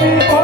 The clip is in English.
Thank you.